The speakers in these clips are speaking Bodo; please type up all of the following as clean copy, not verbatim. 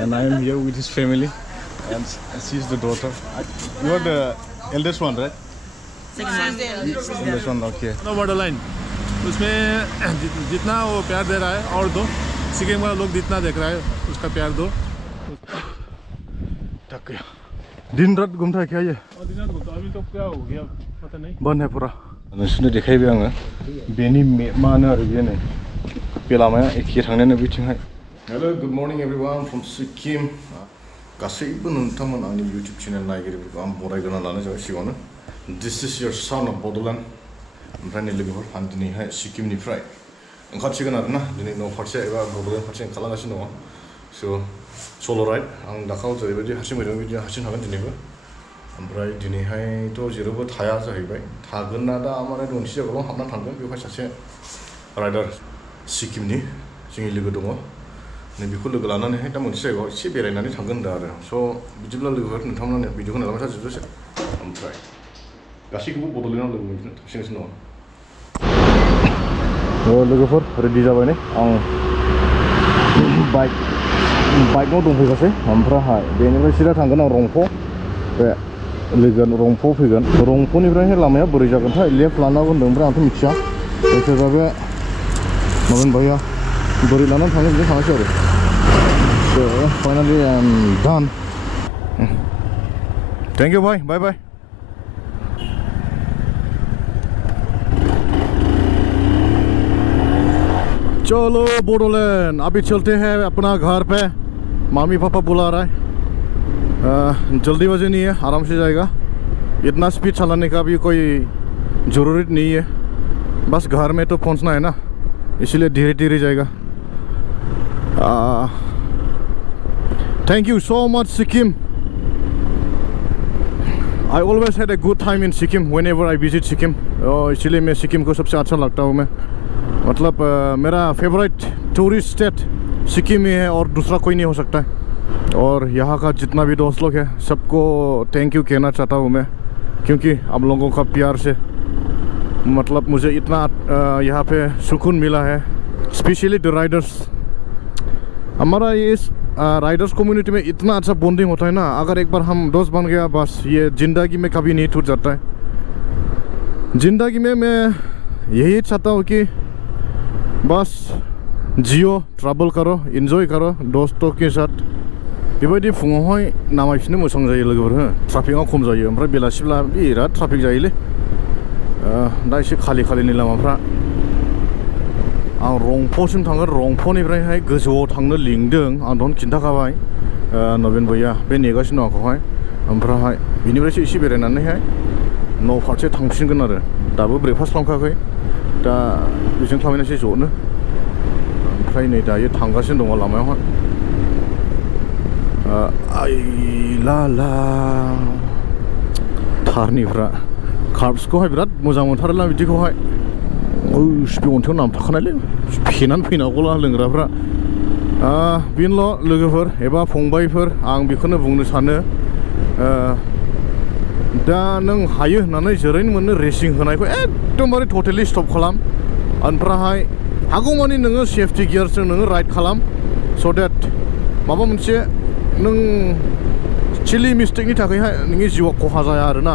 and I am here with his family, and she's the daughter. You are the eldest one, right? Eldest one, okay. No Bodoland. उसमें जितना वो प्यार दे रहा है और दो सिक्किम का लोग जितना देख रहा है उसका प्यार दो दिन रात घूमता है क्या ये दिन रात घूमता अभी तो क्या हो गया पता नहीं बंद है पूरा नोंसोरनो देखायबाय आङो बेनि मा होनो आरो बेयो नै बे लामाया एखे थांनायानो बिथिंहाय hello good morning everyone from Sikkim गासैबो नोंथांमोन आंनि इउट्युब चेनेल नायगिरिफोरखौ आं बरायग्रोना लानाय जाबाय सिगाङावनो दिस इज योर सन अफ बड'लेण्ड ओमफ्राय नै लोगोफोर आं दिनैहाय सिक्किमनिफ्राय ओंखारसिगोन आरोना दिनै न' फारसे एबा बड'लेण्ड फारसे ओंखारलांगासिनो दङ स' सल' राइड आं दाखालियाव जेरैबायदि हारसिं फैदों बिदि हारसिं थागोन दिनैबो ओमफ्राय दिनैहायथ' जेरावबो थाया जाहैबाय थागोनना दा माने मोनसे जायगायावल' हाबना थांगोन बेवहाय सासे राइडार सिक्किमनि जोंनि लोगो दङ नै बेखौ लोगो लानानैहाय दा मोनसे जायगायाव एसे बेरायनानै थांगोन होनदों आरो स' बिदिब्ला लोगोफोर नोंथांमोना भिडिअखौ नायलांबाय थाजोबदोसै ओमफ्राय गासैखौबो बड'लेण्डआव लोगो मोनफिननो थांसिगासिनो दङ लोगोफोर रेडि जाबाय नै आं बाइकआव दंफैगासै ओमफ्रायहाय बेनिफ्राय सिदा थांगोन आं रंफ' बे लोगोन रंफ' फैगोन रंफ'निफ्रायहाय लामाया बोरै जागोनथाय लेफ्ट लानांगौ होनदों ओमफ्राय आंथ' मिथिया सोरबा बे माबान भाइया बोरै लानानै थाङो बिदिनो थाङासै आरो finally I am done thank you भाई बाय बाय चलो बोडोलैंड अभी चलते हैं अपना घर पे मामी पापा बुला रहा है जल्दीबाजी नहीं है आराम से जाएगा इतना स्पीड चलाने का भी कोई ज़रूरत नहीं है बस घर में तो पहुंचना है ना इसलिए धीरे धीरे जाएगा thank you so much Sikkim I always had a good time in Sikkim whenever I visit Sikkim इसलिए मैं सिक्किम को सबसे अच्छा लगता हूँ मैं मतलब मेरा फेवरेट टूरिस्ट स्टेट सिक्किम ही है और दूसरा कोई नहीं हो सकता है और यहाँ का जितना भी दोस्त लोग हैं सबको थैंक यू कहना चाहता हूँ मैं क्योंकि आप लोगों का प्यार से मतलब मुझे इतना यहाँ पे सुकून मिला है स्पेशली द राइडर्स हमारा ये इस राइडर्स कम्युनिटी में इतना अच्छा बॉन्डिंग होता है ना अगर एक बार हम दोस्त बन गया बस ये ज़िंदगी में कभी नहीं टूट जाता है ज़िंदगी में मैं यही चाहता हूँ कि बस जियो ट्रैवल करो एन्जॉय करो दोस्तों के साथ बेबायदि फुङावहाय नामायफिननो मोजां जायो लोगोफोर हो ट्राफिकआ खम जायो ओमफ्राय बेलासिब्ला बिराद ट्राफिक जायोलै दा एसे खालि खालिनि लामाफ्रा आं रंफ'सिम थांगोन रंफ'निफ्रायहाय गोजौआव थांनो लिंदों आं दहाय खिन्थाखाबाय नबेन भैया बे नेगासिनो आंखौहाय ओमफ्रायहाय बिनिफ्रायसो एसे बेरायनानैहाय न' फारसे थांफिनगोन आरो दाबो ब्रेकफास्ट खालामखायाखै दा बेजों खालामनोसै ज'नो ओमफ्राय नै दायो थांगासिनो दङ लामायावहाय आइला ला थारनिफ्रा कार्ब्सखौहाय बिराद मोजां मोनथारोला बिदिखौहाय बे अन्थायाव नामथाखानायलै फेनानै फैनांगौला लोंग्राफ्रा बेनोल' लोगोफोर एबा फंबायफोर आं बेखौनो बुंनो सानो दा नों हायो होननानै जिरायनो मोनो रेसिं होनायखौ एकदमबारे टटेलि स्टप खालाम ओमफ्रायहाय हागौमानि नोङो सेफटि गियारजों नोङो राइड खालाम स' देट माबा मोनसे नों सिलि मिस्टेकनि थाखायहाय नोंनि जिउआ खहा जाया आरोना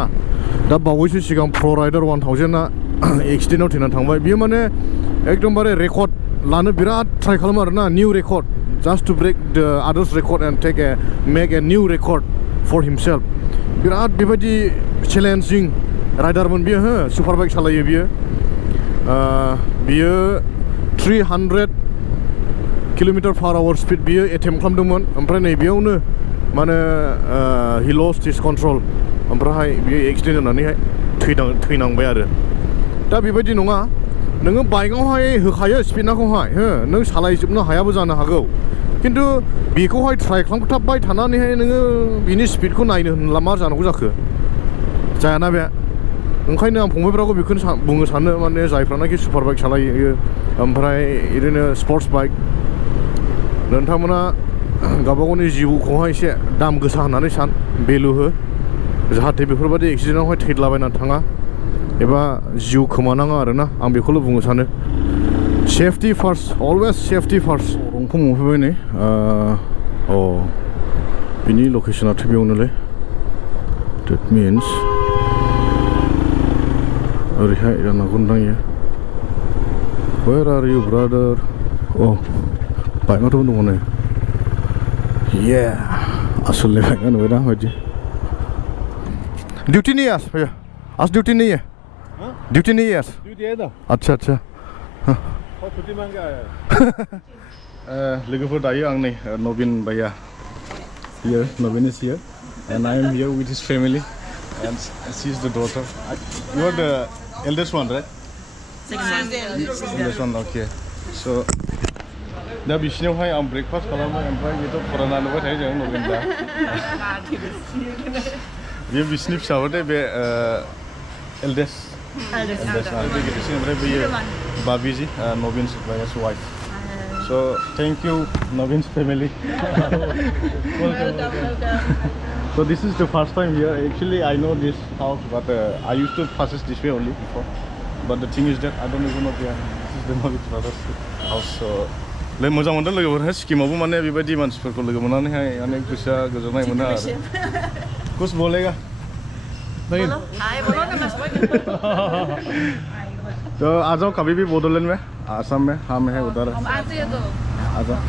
दा बावैसो सिगां प्र' राइडार 1000आ एक्सिडेन्टआव थैनानै थांबाय बियो माने एकदमबारे रेकर्ड लानो बिराद ट्राइ खालामो आरोना new record just to break the others record and make a new record for himself बिराद बेबायदि चेलेन्जिं राइडारमोन बियो हो सुपार बाइक सालायो बियो 300 km/h स्पिड बियो एटेम्प्ट खालामदोंमोन ओमफ्राय नै बेयावनो माने हि लस्ट हिज कन्ट्रल ओमफ्रायहाय बियो एक्सिडेन्ट जानानैहाय थैनांबाय आरो दा बेबायदि नङा नोङो बाइकआवहाय होखायो स्पिडखौहाय हो नों सालायजोबनो हायाबो जानो हागौ खिन्थु बेखौहाय ट्राइ खालामथाबबाय थानानैहाय नोङो बिनि स्पिडखौ नायनो होनला मा जानांगौ जाखो जायाना बे ओंखायनो आं फंबायफ्राखौ बेखौनो बुंनो सानो माने जायफ्रानाखि सुपार बाइक सालायो ओमफ्राय बिदिनो स्पर्ट्स बाइक नोंथांमोना गावबा गावनि जिउखौहाय एसे दाम गोसा होननानै सान भेलु हो जाहाथे बेफोरबायदि एक्सिडेन्टआवहाय थैलाबायनानै थाङा एबा जिउ खोमानाङा आरोना आं बेखौल' बुंनो सानो safety first always safety first रंफं मोनफैबाय नै बिनि लकेसनाथ' बेयावनोलै that means ओरैहाय जानांगौनदां इयो where are you brother oh बाइकआथ' दङ नै yeah असलनि बाइकआ नुबाय दा बायदि ड्यूटी नहीं है आज भैया आज ड्यूटी नहीं है ड्यूटी नहीं है आज ड्यूटी है ना अच्छा अच्छा और छुट्टी मांग के आया लोगोफोर दायो आं नै नवीन भैया here Navin is here and I am here with his family and she is the daughter you are the eldest one right eldest one okay so दा बिसिनावहाय आं ब्रेकफास्ट खालामो ओमफ्राय बेथ' फरायना नुबाय थायो जों नवीन दा बेयो बिसिनि फिसाफोरथाय बे eldest बे गिदिरसिन ओमफ्राय बेयो बाबिजि नवीन भाइया's wife so thank you Navin's family welcome. So this is the first time here actually I know this house but I used to pass this way only before but the thing is that I don't even know this is the Navin's brother's house so ले मोजां मोनदों लोगोफोर सिक्किमावबो माने बेबायदि मानसिफोरखौ लोगो मोननानैहाय माने गोसोआ गोजोननाय मोनो आरो कुछ बोलेगा नहीं तो आ जाओ कभी भी बोडोलैंड में आसाम में हम हैं उधर आ जाओ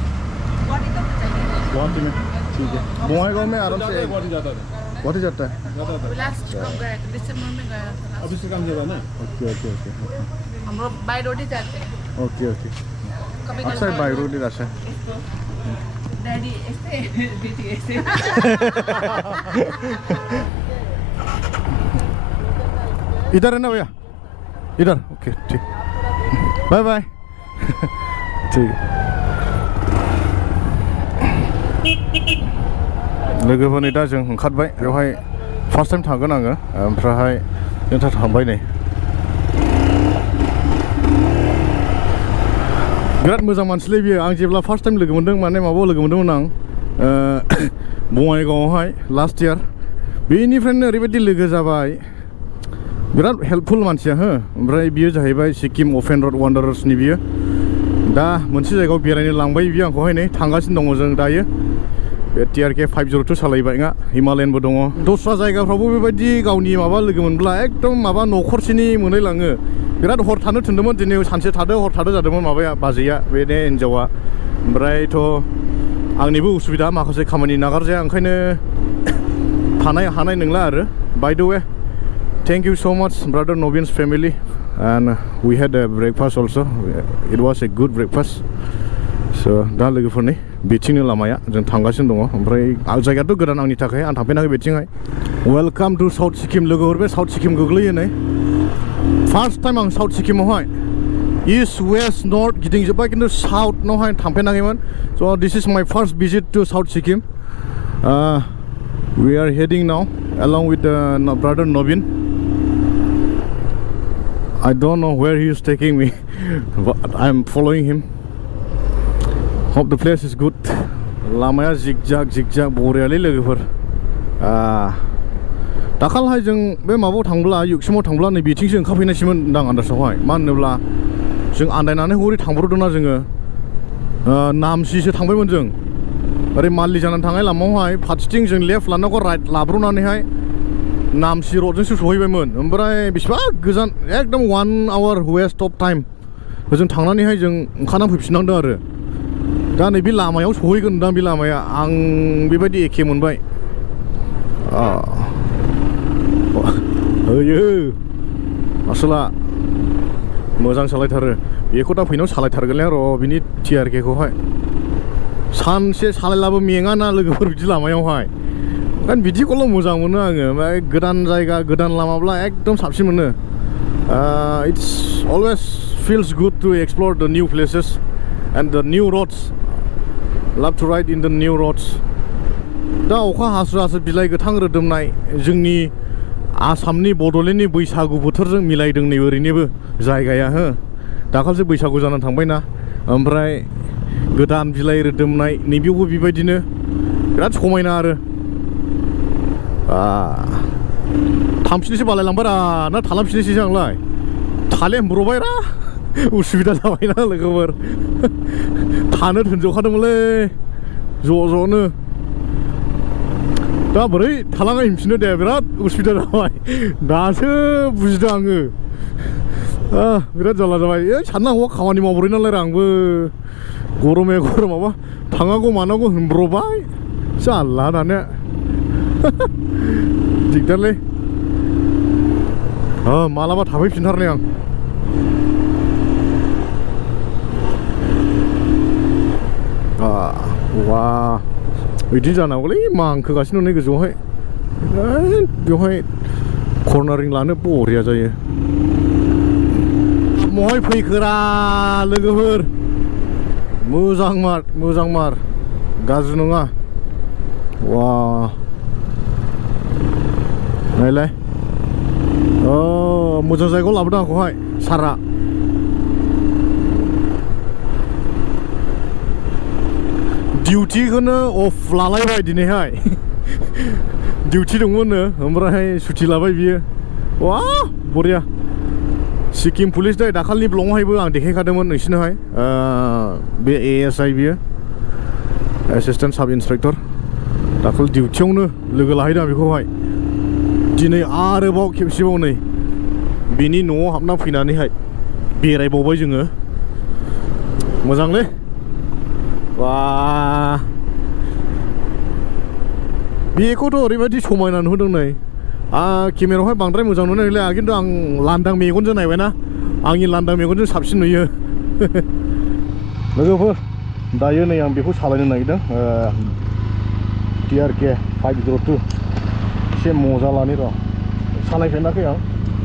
गुवाहाटी में ठीक है बोंगाईगांव में आराम से गुवाहाटी जाता है अभी से काम चल रहा है ना ओके ओके ओके हम लोग बाय रोड ही जाते हैं ओके ओके अच्छा बाय रोड ही रास्ता डैडी ऐसे बेटी ऐसे इधर है ना भैया इधर ओके ठीक बाय बाय ठीक लोगोफोरनि दा जों ओंखारबाय बेवहाय फार्स्ट टाइम थांगोन आङो ओमफ्रायहाय जों थांबाय नै बिराद मोजां मानसिलै बियो आं जेब्ला फार्स्ट टाइम लोगो मोनदों माने माबायाव लोगो मोनदोंमोन आं बङाइगावआवहाय लास्ट इयार बेनिफ्रायनो ओरैबायदि लोगो जाबाय बिराद हेल्पफुल मानसिया हो ओमफ्राय बियो जाहैबाय सिक्किम अपेन रड वान्डारार्सनि बियो दा मोनसे जायगायाव बेरायनो लांबाय बियो आंखौहाय नै थांगासिनो दङ जों दायो बे TRK 502 सालायबाय ना हिमालयानबो दङ दस्रा जायगाफ्रावबो बेबायदि गावनि माबा लोगो मोनब्ला एकदम माबा न'खरसेनि मोनहैलाङो बिराद हर थानो थिनदोंमोन दिनै सानसे थादो हर थादो जादोंमोन माबाया बाजैया बे हिन्जावा ओमफ्रायथ' आंनिबो उसुबिदा माखासे खामानि नागारजाया ओंखायनो थानाय हानाय नंला आरो by the way thank you so much brother Novin's family and we had a breakfast also it was a good breakfast so दा लोगोफोरनि बिथिंनि लामाया जों थांगासिनो दङ ओमफ्राय जायगायाथ' गोदान आंनि थाखाय आं थांफेराखै बिथिंहाय वेलकाम टु साउथ सिक्किम लोगोफोर बे साउथ सिक्किम गोग्लैयो नै फार्स्ट टाइम आं साउथ सिक्किमावहाय इस्ट वेस्ट नर्थ गिदिंजोब्बाय खिन्थु साउथनावहाय थांफेराखैमोन so' this is my first visit to South Sikkim we are heading now along with brother Novin I don't know where he is taking me but I'm following him hope the place is good lamaya zigzag बरियालै लोगोफोर दाखालहाय जों बे माबायाव थांब्ला युक्सिमाव थांब्ला नै बिथिंसो ओंखारफैनायसैमोन दां आन्दासावहाय मानो होनोब्ला जों आन्दायनानै हरै थांब्रदोंना जोङो नामसिसो थांबायमोन जों ओरै मालि जानानै थांनाय लामायावहाय फारसेथिं जों लेफ्ट लानांगौ राइट लाब्रनानैहाय नामसि रडजोंसो सहैबायमोन ओमफ्राय बेसेबा गोजान एकदम 1 hour वेस्ट अफ टाइम ओजों थांनानैहाय जों ओंखारनानै फैफिननांदों आरो दा नैबे लामायाव सहैगोन दां बे लामाया आं बेबायदि एखे मोनबाय होयो आसोला मोजां सालायथारो बेखौ दा फैनायाव सालायथारगोनलै र' बिनि TRK खौहाय सानसे सालायलाबो मेङाना लोगोफोर बिदि लामायावहाय ओंखायनो बिदिखौल' मोजां मोनो आङो ओमफ्राय गोदान जायगा गोदान लामाब्ला एकदम साबसिन मोनो it's always feels good to explore the new places and the new roads love to ride in the new roads दा अखा हास्रो बिलाइ गोथां रोदोमनाय जोंनि आसामनि बड'लेण्डनि बैसागु बोथोरजों मिलायदों नै ओरैनोबो जायगाया हो दाखालिसो बैसागु जानानै थांबायना ओमफ्राय गोदान बिलाइ रोदोमनाय नैबेयावबो बेबायदिनो बिराद समायना आरो थांफिननोसो बालायलांबायरा ना थालांफिननोसैसो आंलाय थालेमब्रबायरा उसुबिदा जाबायना लोगोफोर थानो दोनजोबखादोंमोनलै ज'नो दा बोरै थालाङा हिमफिनो दे बिराद उसुबिदा जाबाय दासो बुजिदों आङो बिराद जारला जाबाय साननांगौ खामानि मावबोरै नालाय आंबो गरमे गरम माबा थांनांगौ मानांगौ होनब्रबाय जारला दानिया दिगदारलै मालाबा थाफैफिनथारनाय आं वा बिदि जानांगौलै मांखोगासिनो नै गोजौआवहाय बेवहाय कर्नारिं लानो बरिया जायो महाय फैखोरा लोगोफोर मोजां मार गाज्रि नङा वा नायलाय मोजां जायगायाव लाबोदों आंखौहाय सारा डिउटिखौनो अफ लालायबाय दिनैहाय डिउटि दंमोननो ओमफ्राय सुटि लाबाय बियो वा बरिया सिक्किम पुलिस दै दाखालिनि ब्लगावहायबो आं देखायखादोंमोन नोंसिनोहाय बे ASI बियो एसिस्टेन्ट साब इन्सपेक्टर दाखालि डिउटियावनो लोगो लाहैदों आं बेखौहाय दिनै आरोबाव खेबसेबाव नै बिनि न'आव हाबना फैनानैहाय बेरायबावबाय जोङो मोजांलै वा बेखौथ' ओरैबायदि समायना नुहोदों नै केमेरायावहाय बांद्राय मोजां नुनो नागिरला खिन्थु आं लांदां मेगनजों नायबायना आंनि लांदां मेगनजों साबसिन नुयो लोगोफोर दायो नै आं बेखौ सालायनो नागिरदों TRK 502 एसे मजा लानि र' सालायफेराखै आं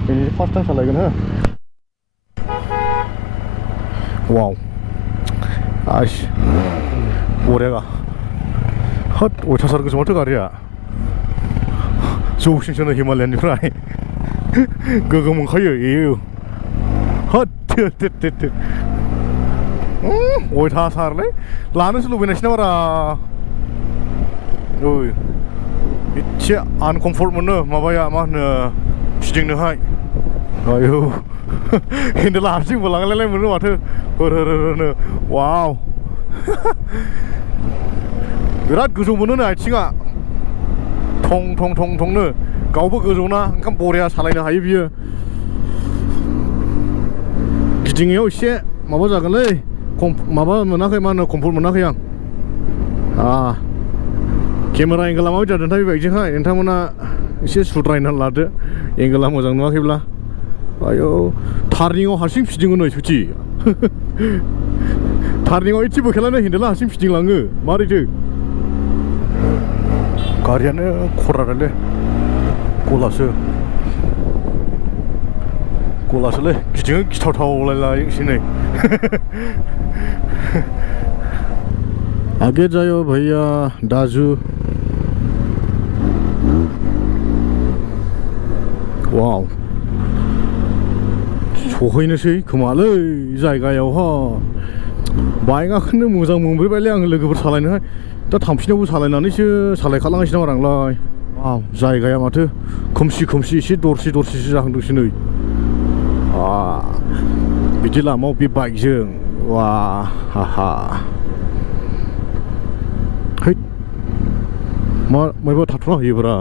दिनै फार्स्ट टाइम सालायगोन हो वाव आइस बरिया हट अयथासार गोजौ माथो गारिया जौसिनसो नै हिमालयाननिफ्राय गोगोम मोनखायो एयो हट अयथासारलै लानोसो लुबैनायसै नामारा एसे आनकम्फर्ट मोनो माबाया मा होनो फिदिंनोहाय आयौ हेन्देला हारसिंबो लांलायलाय मोनो माथो होरनो वाव बिराद गोजौ मोनो नै आथिङा थं थंनो गावबो गोजौना ओंखाम बरिया सालायनो हायो बियो गिदिंनायाव एसे माबा जागोनलै माबा मोनाखै मा होनो कम्फर्ट मोनाखै आं केमेरा एंगेला माबायदि जादोंथाय बे बाइकजोंहाय नोंथांमोना एसे सुद्रायनानै लादो एंगेला मोजां नुवाखैब्ला आयौ टार्निंआव हारसिं फिदिङो नै सुथि टार्निंआव एसे बोखेलानो हेन्देला हारसिं फिदिंलाङो मारैथो गारियानो खरालै गलासोलै गिदिङो गिथावथावलायलायसै नै आगे जायो भैया दाजु वाव सहैनोसै खोमालै जायगायावहा बाइकआखौनो मोजां मोनबोबायलै आङो लोगोफोर सालायनोहाय दा थांफिनावबो सालायनानैसो सालायखालांगासिनो दं आंलाय वाव जायगाया माथो खोमसि एसे दरसेसो जाहांदोंसै नै बिदि लामायाव बे बाइकजों वा हा है माबा थाथ'ना होयोब्रा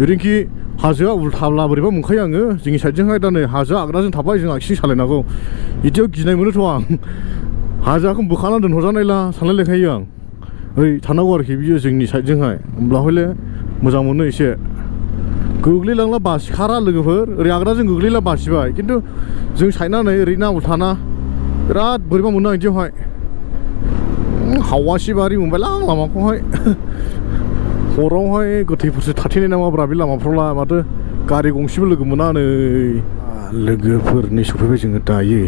ओरैनोखि हाजोआ उल्थाब्ला बोरैबा मोनखायो आङो जोंनि साइडजोंहाय दा नै हाजोआ आगदाजों थाबाय जों आगसिजों सालायनांगौ बिदियाव गिनाय मोनोथ' आं हाजोआखौ बोखाना दोनहरजानायला सानलायलायखायो आं ओरै थानांगौ आरोखि बियो जोंनि साइडजोंहाय होमब्ला हयले मोजां मोनो एसे गोग्लैलांला बासिखारा लोगोफोर ओरै आगदाजों गोग्लैला बासिबाय खिन्थु जों साइडना नै ओरैना उल्थाना बिराद बोरैबा मोनो आं बिदियावहाय हावासि बारि मोनबायलां लामाखौहाय हरावहाय गोथैफोरसो थाथेनाय नामाब्रा बे लामाफ्रावला माथो गारि गंसेबो लोगो मोना नै लोगोफोरनि सफैबाय जोङो दायो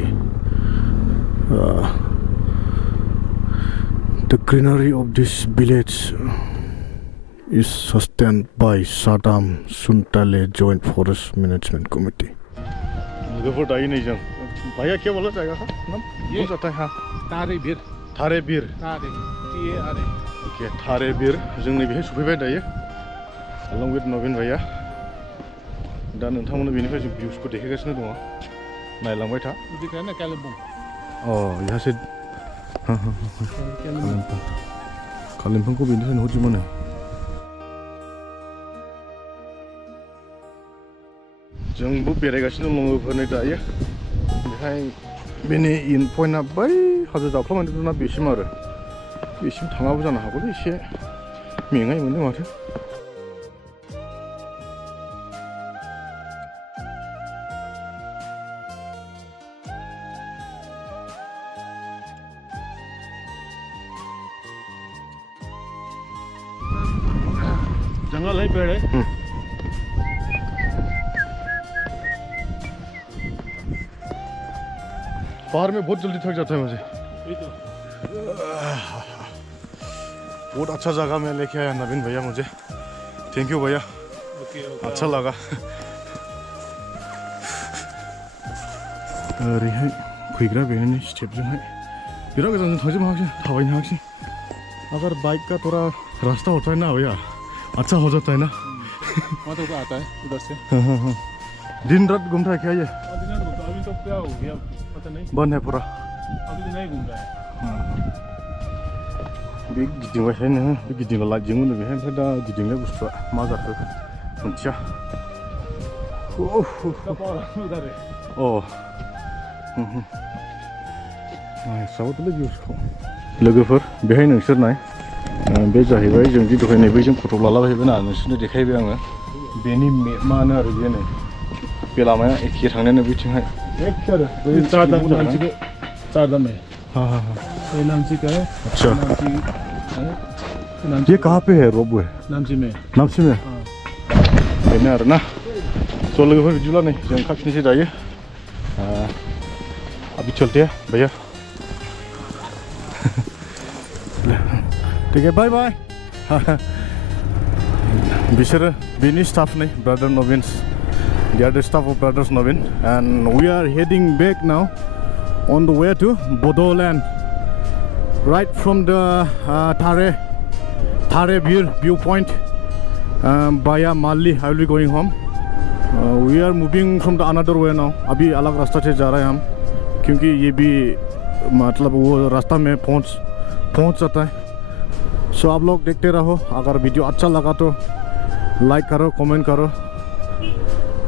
The greenery of this village is sustained by Sadam Suntale Joint Forest Management Committee. लोगोफोर दायो नै जों भैया क्या बोला जाएगा का नाम ये जाता है हाँ Tarey Bhir Tarey Bhir Tarey okay Tarey Bhir जों नै बेहाय सफैबाय दायो along with नवीन भैया दा नोंथांमोननो बेनिफ्राय जों भिउसखौ देखायगासिनो दङ नायलांबाय था दिखाना कालिम्पोङ यहाँ से कालिम्पोङ को बेनिफ्राय नुहुरजोबो नै जोंबो बेरायगासिनो दं लोगोफोरनि दायो बेहाय बेनि इन पइन्टआ बै हाजो जावख्लाबनानै बेसिम आरो बेसिम थाङाबो जानो हागौलै एसे मेंनाय मोनो माथो जंगल है पेड़ है पहाड़ में बहुत जल्दी थक जाता है मुझे बहुत अच्छा जगह में लेके आया नवीन भैया मुझे थैंक यू भैया अच्छा लगा ओरैहाय फैग्रा बेनि स्टेपजोंहाय बिराद गोजानजों थांजोबनो हायाखिसै थाबायनो हायाखिसै अगर बाइक का थोड़ा रास्ता होता है ना भैया अच्छा हो जाता है ना वहाँ तो आता है उधर से दिन रात घूमता है क्या ये अभी तो क्या हो गया पता नहीं बंद है पूरा अभी नहीं घूम रहा है बे गिदिंबाय थायो नोङो बे गिदिंला लाइटजों उन्दु बेहाय ओमफ्राय दा गिदिंनाय बुस्थुआ मा जाखो मिथिया नायस्राबाथ'लै भिउसखौ लोगोफोर बेहाय नोंसोर नाय बे जाहैबाय जों दि दहाय नै बैजों फट' लालाबायबाय ना नोंसोरनो देखायबाय आङो बेनि मेपआनो आरो बेयो नै बे लामाया एखे थांनायानो बैथिंहाय एखे आरो चारधाम है हाँ हाँ हाँ ये नामची का है अच्छा नामची ये कहाँ पे है रोपवे नामची में नामची में बेनो आरो ना ज' लोगोफोर बिदिब्ला नै जों ओंखारफिननोसै दायो अभी चलते हैं भैया ठीक है बाय बाय बिसोरो बेनि स्टाफ नै brother Naveen's they are the staff of brothers Navin and we are heading back now on the way to Bodoland right from the Tarey Bhir viewpoint via Malli I will be going home we are moving from the another way now अभी अलग रास्ता से जा रहे हैं हम क्योंकि ये भी मतलब वो रास्ता में पहुंच जाता है सो आप लोग देखते रहो अगर वीडियो अच्छा लगा तो लाइक करो कमेंट करो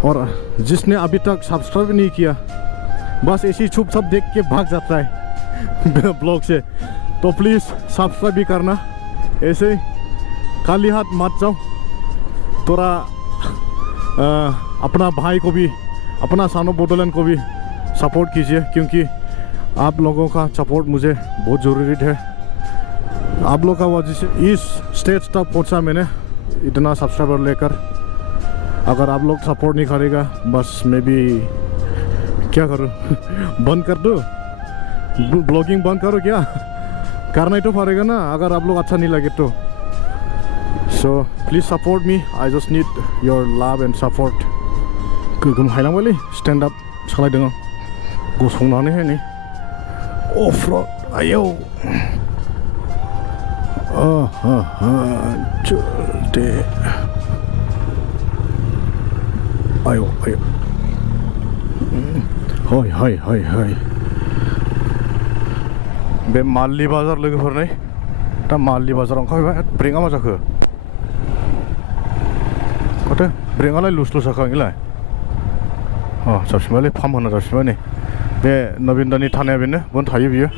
और जिसने अभी तक सब्सक्राइब नहीं किया बस ऐसी छुप छप देख के भाग जाता है ब्लॉग से तो प्लीज़ सब्सक्राइब भी करना ऐसे खाली हाथ मत जाओ थोड़ा अपना भाई को भी अपना सानो बोडोलैंड को भी सपोर्ट कीजिए क्योंकि आप लोगों का सपोर्ट मुझे बहुत ज़रूरी है आप लोगों का वजह से इस स्टेज तक पहुंचा मैंने इतना सब्सक्राइबर लेकर अगर आप लोग सपोर्ट नहीं करेगा बस मैं भी क्या करूँ बंद कर दो ब्लॉगिंग बंद करो क्या करना ही तो पड़ेगा ना अगर आप लोग अच्छा नहीं लगे तो so please support me I just need your love and support गोगोम हायलांबायलै स्टैंड अप सालायदों आं गसंनानैहाय नै अफ र'ड आयौ चलते आयो आयो हाय बे मालि बाजार लोगोफोर नै दा मालि बाजाराव ओंखारबाय ब्रेकआ मा जाखो माथो ब्रेकआलाय लुस जाखो आंनिलाय जाबसिनबायलै पाम्प होना जाबसिनबाय नै बे नवीन दानि थानाया बेनो बावनो थायो बियो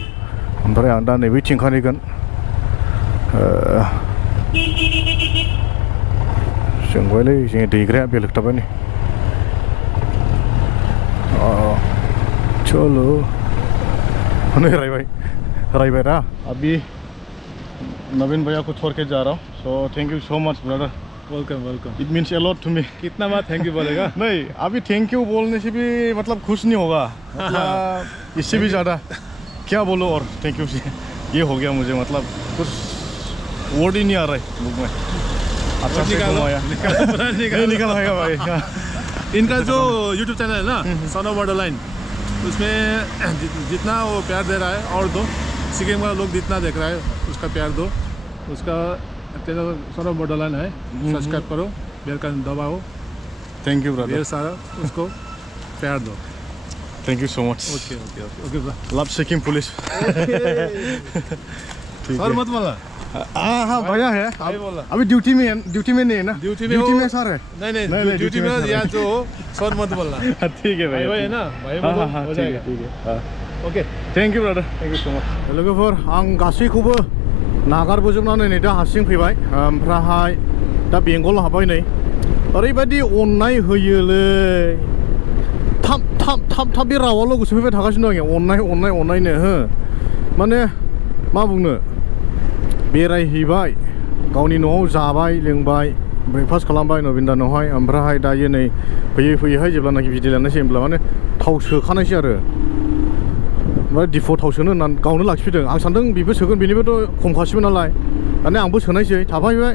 ओमफ्राय आं दा नैबै थिंखानिगोन जोंबायलै जोंनि दैग्राया बेलेग थाबाय नै चलो नहीं राइबाई रहा अभी नवीन भैया को छोड़ के जा रहा हूँ so thank you so much brother welcome it means a lot to me कितना बार थैंक यू बोलेगा नहीं अभी थैंक यू बोलने से भी मतलब खुश नहीं होगा मतलब इससे भी ज़्यादा क्या बोलो और थैंक यू से ये हो गया मुझे मतलब कुछ वर्ड ही नहीं आ रहा है बुक में अच्छा से घुमाया निकल आएगा भाई इनका जो यूट्यूब चैनल है ना सन ऑफ बोडोलैंड उसमें जितना वो प्यार दे रहा है और दो सिक्किम का लोग जितना देख रहा है उसका प्यार दो उसका चैनल सन ऑफ बोडोलैंड है सब्सक्राइब करो बेल का दबाओ थैंक यू ब्रदर ढेर सारा उसको प्यार दो thank you so much okay love Sikkim police और मत मला हाँ भैया है भाई बोला अभी ड्यूटी में नहीं है ना ड्यूटी में सर है नहीं ड्यूटी में यहाँ जो सर मत बोलना ठीक है भाई है ना भाई बोलो हो जाएगा ठीक है okay thank you brother thank you so much लोगोफोर आं गासैखौबो नागारबोजोबनानै नै दा हारसिं फैबाय ओमफ्राय दा बेंगल हाबबाय नै ओरैबायदि अननाय होयोलै थाब बे रावाल' गोसोफैबाय थागासिनो दं अननायनो हो माने मा बुंनो बेरायहैबाय गावनि न'आव जाबाय लोंबाय ब्रेकफास्ट खालामबाय नबिन्दानावहाय ओमफ्राय दायो नै फैयैहाय जेब्लानाखि भिडिअ लानोसै होमब्ला माने थाव सोखानायसै आरो ओमफ्राय दिफुआव थाव सोनो होननानै गावनो लाखिफैदों आं सानदों बेबो सोगोन बेनिबोथ' खमखासैमोन नालाय दाने आंबो सोनायसै थाफायबाय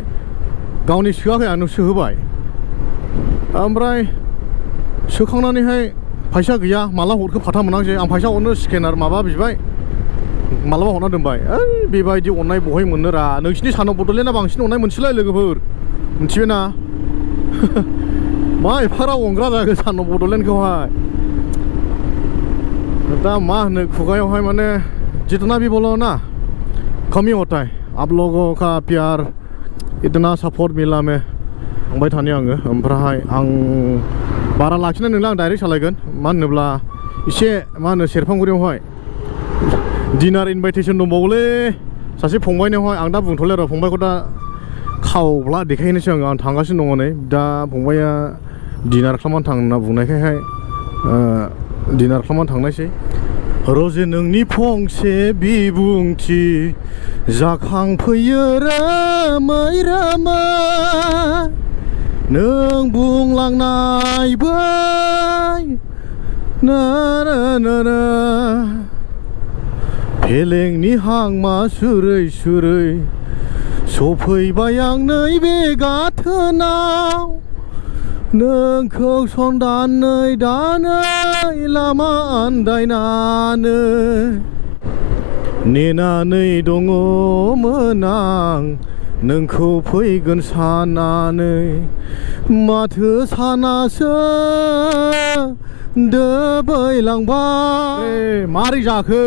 गावनि सोआखै आंनो सोहोबाय ओमफ्राय सोखांनानैहाय फैसा गैया माला हरखो फाथा मोनाखिसै आं फैसा हरनो स्केनार माबा बिबाय मालाबा हरना दोनबाय ओइ बेबायदि अननाय बहाय मोननो रा नोंसिनि सानाव बड'लेण्डआ बांसिन अननाय मोनसेलाय लोगोफोर मिथिबायना मा एफारा अनग्रा जागोन सानाव बड'लेण्डखौहाय दा मा होनो खुगायावहाय माने जितना भी बोलो ना कमी होता है आप लोगों का प्यार इतना सपोर्ट मिला में बुंबाय थानो आङो ओमफ्राय आं बारा लाखिनाय नंला आं डाइरेक्ट सालायगोन मा होनोब्ला एसे मा होनो सेरफांगुरियावहाय डिनार इनभाइटेसन दंबावोलै सासे फंबायनियावहाय आं दा बुंथ'ले र' फंबायखौ दा खावब्ला देखायनोसै आं थांगासिनो दङ नै दा फंबाया डिनार खालामनानै थां होनना बुंनायखायहाय डिनार खालामनानै थांनायसै रजे नोंनि फंसे बिबुंथि जाखांफैयो रोमै नों बुंलांनाय बै फेलेंनि हांमा सुरै सफैबाय आं नैबे गाथोनाव नोंखौ सन्दानै दानै लामा आन्दायनानै नेनानै दङमोन आं नोंखौ फैगोन साननानै माथो सानासो दोबैलांबाय मारै जाखो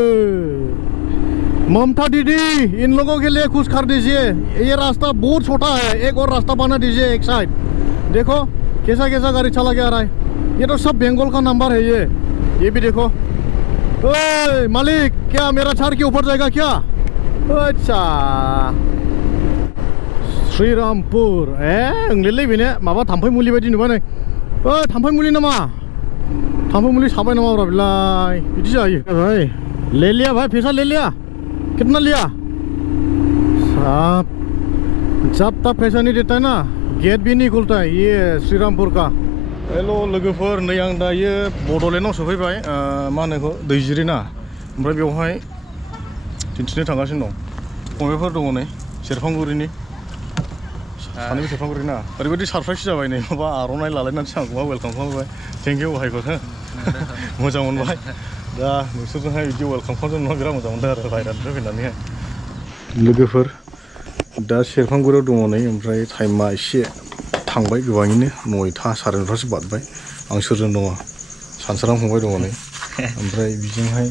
ममता दीदी इन लोगों के लिए कुछ कर दीजिए ये रास्ता बहुत छोटा है एक और रास्ता बना दीजिए एक साइड देखो कैसा गाड़ी चला के आ रहा है ये तो सब बंगाल का नंबर है ये भी देखो ओए मालिक क्या मेरा छाड़ के ऊपर जाएगा क्या अच्छा श्रीरामपुर ओंलेलै बेने माबा थाम्फै मुलि बायदि नुबाय नै थाम्फै मुलि नामा थाम्फै मुलि साबाय नामा ब्रा बिलाय बिदि जायो भाई ले लिया भाई पैसा ले लिया कितना लिया साहब जब तक पैसा नहीं देता है ना गेट भी नहीं खुलता है ये श्रीरामपुर का हेलो लोगोफोर नै आं दायो बड'लेण्डआव सफैबाय मा होनो बेखौ दैजिरि ना ओमफ्राय बेवहाय दिन्थिनो थांगासिनो दं फंबायफोर दङ नै सेरफांगुरिनि सानैबो सेरफांगुरि ना ओरैबायदि सारप्राइज जाबाय नै माबा आर'नाइ लालायनानैसो आंखौहाय वेलकाम खालामबाय थेंक इउ भाइफोर मोजां मोनबाय दा नोंसोरजोंहाय बिदि वेलकाम खालामजोबनानै बिराद मोजां मोनदों आरो बायरानिफ्राय फैनानैहाय लोगोफोर दा सेरफांगुरियाव दङ नै ओमफ्राय टाइमा एसे थांबाय गोबाङैनो 9ता 9:30 बारबाय आं सोरजों दङ सानसोरां फंबाय दङ नै ओमफ्राय बिजोंहाय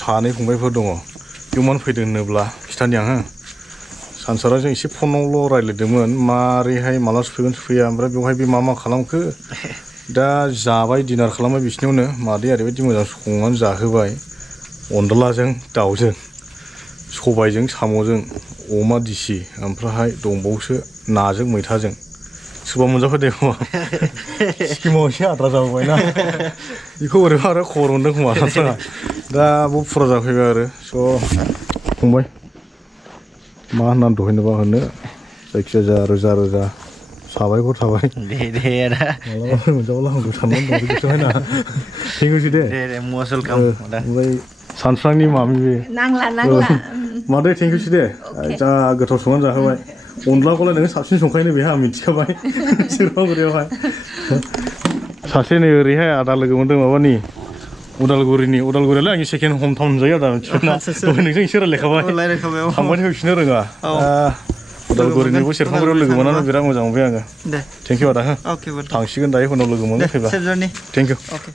सानै फंबायफोर दङ बेयाव मानो फैदों होनोब्ला खिथानि आङो सानसोरांजों एसे फनावल' रायज्लायदोंमोन मारैहाय माला सफैया ओमफ्राय बेवहाय बे मा खालामखो दा जाबाय डिनार खालामबाय बिसिनियावनो मादै ओरैबायदि मोजां संनानै जाहोबाय अनलाजों दाउजों सबायजों साम'जों अमा दिसि ओमफ्राय दंबावसो नाजों मैथाजों सोरबा मोनजाफैदों खोमा सिक्किमाव एसे आद्रा जाबोबायना बेखौ ओरैबा आरो खबर मोनदों खोमा सानस्राङा दा बहुद फुरा जाफैबाय आरो स' फंबाय मा होननानै दहायनोबा होनो जायखिजाया रोजा साबायखर थाबाय दे आदा मालाबा मोनजाब्ला हामगौ साननानै दं गोसोआवहाय ना थेंकिउसै दे मस्ट वेलकाम ओमफ्राय सानस्रांनि मामि बे नांला मादै थेंकिउसै दे जा गोथाव संनानै जाहोबाय अनलाखौलाय नोङो साबसिन संखायोनो बेहा आं मिथिखाबाय सेरफांगुरियावहाय सासे नै ओरैहाय आदा लोगो मोनदों माबानि उदालगुरियालाय आंनि सेकेन्ड हम टाउन होनजायो आदा मिथिबायना दहाय नोंजों एसे रायलायखाबाय थांबाय होफिननो रोङा उदालगुरिनिबो सेरफांगुरियाव लोगो मोननानै बिराद मोजां मोनबाय आङो थेंकिउ आदा हो थांसिगोन दायो उनाव लोगो मोनो फैबा थेंकिउ